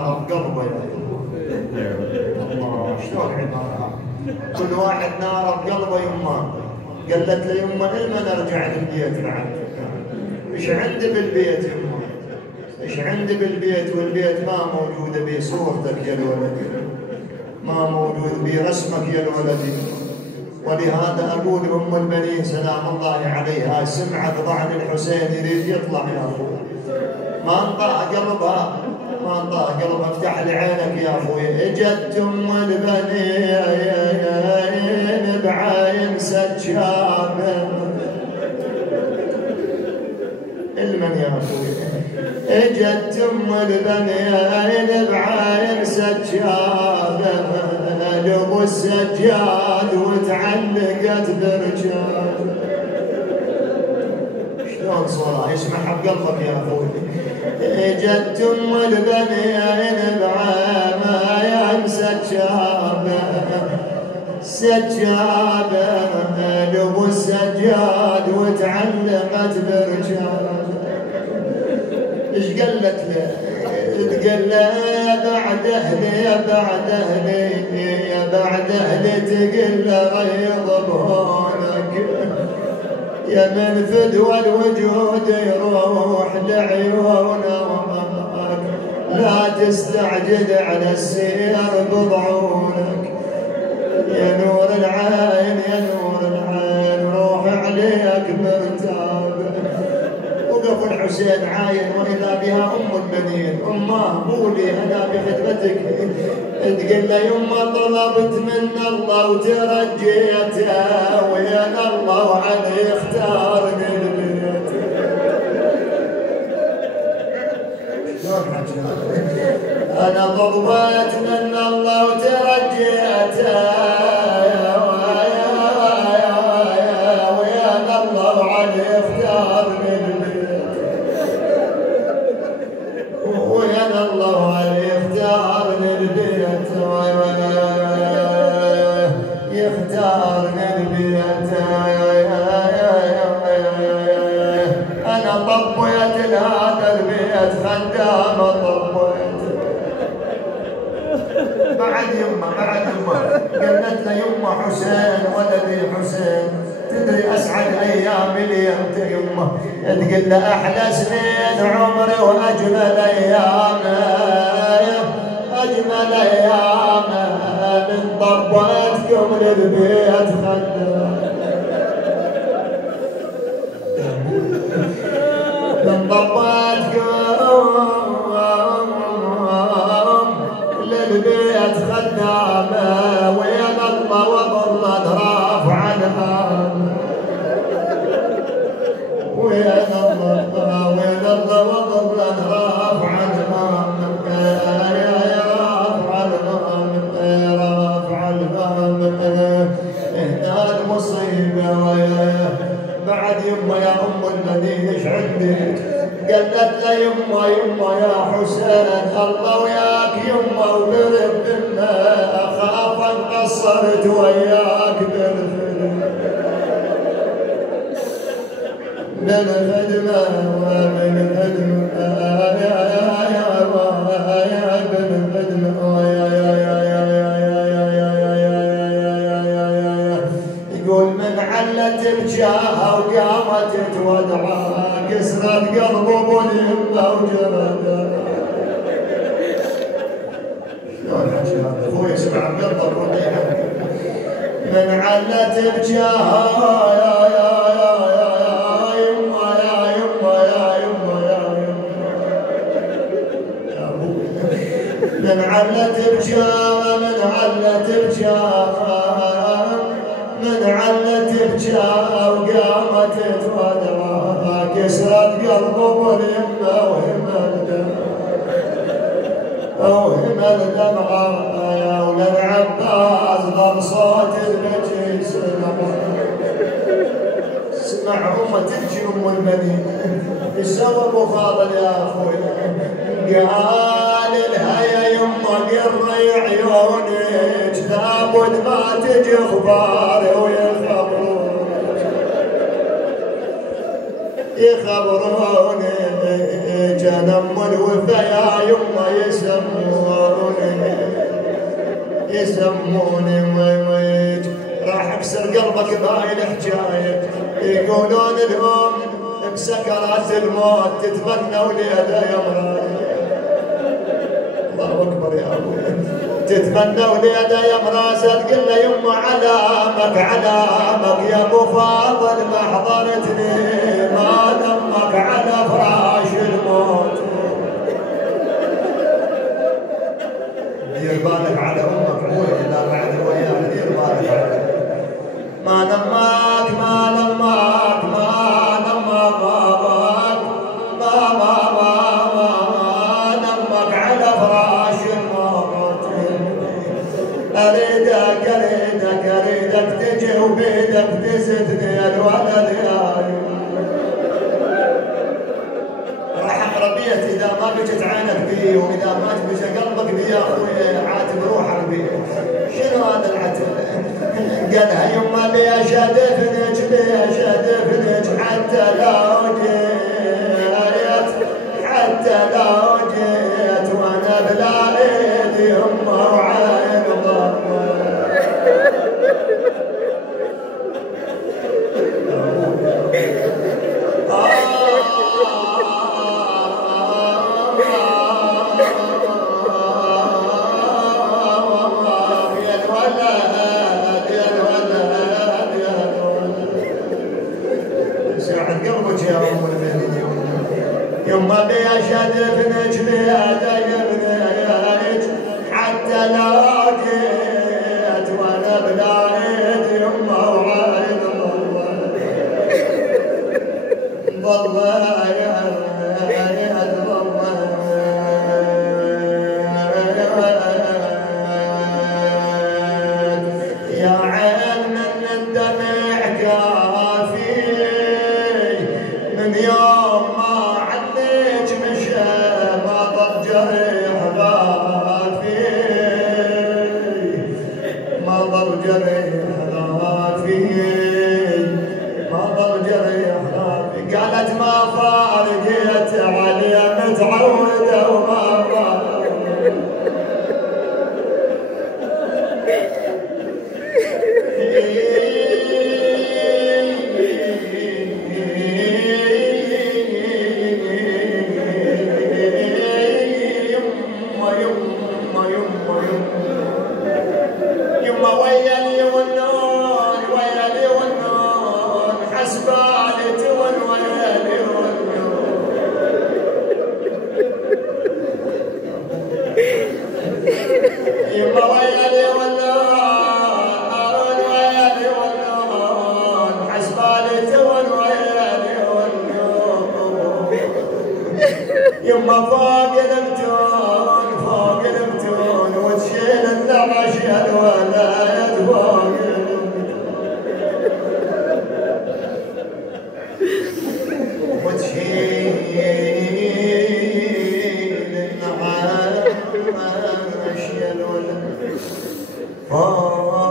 قلبه يا الله شلون عبارة كل واحد نار بقلبه يمه. قالت له يمه إلما نرجع للبيت بعد. ايش عندي بالبيت يمه؟ ايش عندي بالبيت والبيت ما موجوده بصورتك يا الولدي، ما موجود برسمك يا الولدي. ولهذا اقول ام البنين سلام الله عليها سمعت ضعن الحسين يريد يطلع يا اخوي، ما انطق قلبها، ما انطق قلبها. افتح لي عينك يا اخوي. اجت ام البنين بعين سجابه المن يا اخوي. اجت ام البنين بعين سجابه لابو السجاد وتعلقت برجال. شلون صورة يسمعها بقلبك يا اخوي. اجت ام البنين بعين سجابه لابو السجاد وتعلقت برجال. ايش قالت له؟ تقول له بعد اهلي تقول له غيظ بهونك يا من فدوى الوجود يروح لعيونك. لا تستعجل على السير بضعونك يا نور العين يا نور العين روح عليك مرتاب. وقف الحسين عاين واذا بها ام البنين. اماه قولي انا بخدمتك. تقول له يما طلبت من الله وترجيته ويا الله علي اختارني البيت. انا طلبت من الله وترجيته ويا الله علي اختارني البيت. ويا الله علي اختارني البيت يختارني البيت. انا طبيت لهذا البيت خدامه طبيت. بعد يمه قالت له يمه حسين ولدي حسين تدري اسعد ايامي لي انت يمه. تقول له احلى سنين عمري واجمل ايامه من طبيتكم للبيت خدام. من طبيتكم للبيت خدامه ويا الله وظلت رافعا ويا الله وظلت رافعا هنا المصيبه. بعد يما يا ام البنين ايش عندك؟ قالت له يما يا حسين الله وياك يما وبرد بما اخاف ان قصرت وياك بالخدمه يقول من علت بجاها وقامت تودعها كسرت قلب ابو اليمه وجرده. شلون حكي هذا اخوي يسمع بقلبك ولا من علت بجاها يا يما من علت بجاها وقامت تودعها كسرت قلب ابو اليمه وهم الدمعه يا ولد عباس ضم صوت البكي سمع امه تبكي ام البنين. ايش سوى ابو فاضل يا اخوي؟ قال لها يا يمه قري عيونك لابد ما تجي اخباري يخبروني جنم الوفا يا يمه يسموني يسموني ويج راح اكسر قلبك بهاي الحجايه. يقولون الام بسكرات الموت تتمنى وليده يا مرايه. الله اكبر يا ابوي. تتمنى وليده يا مراسل تقول له يمه علامك علامك يا ابو فاضل ما حضرتني ما دمك على فراش الموت. دير بالك على امك ابوي اذا بعد وياك دير بالك عليها. ما نماك ما نماك ما نماك ما نماك على فراش الموت. اريدك تجي وبيدك تزدني الولد ياي. راح اقربيت اذا ما بجت عينك بي واذا ما بجى قلبك بي يا اخوي عاتب روحك بي. شنو هذا العتب؟ قالها يما ليش ادفنك ليش ادفنك حتى لو جيت حتى لو جيت وانا بلا ايدي يما وعين ضمه. يما ليش ادفنك بيدي بنيت حتى لو جيت وانا بلا ايد يما وعين ضله يا عين من الدمع كافي من يوم ما عليك مشى ما ضل جريح لا فيه ما ضل جريح لا فيه ما ضل جريح لا فيه. قالت ما فارقت علي متعودة وما فارقت يما ويلي والنون ويلي والنون حسبالي تون ويلي والنون. يما ويلي والنون ويلي والنون حسبالي تون ويلي والنون. يما فوق المتون فوق المتون وتشيل النعش يا الولد فوق وتشيل النعش يا الولد فوق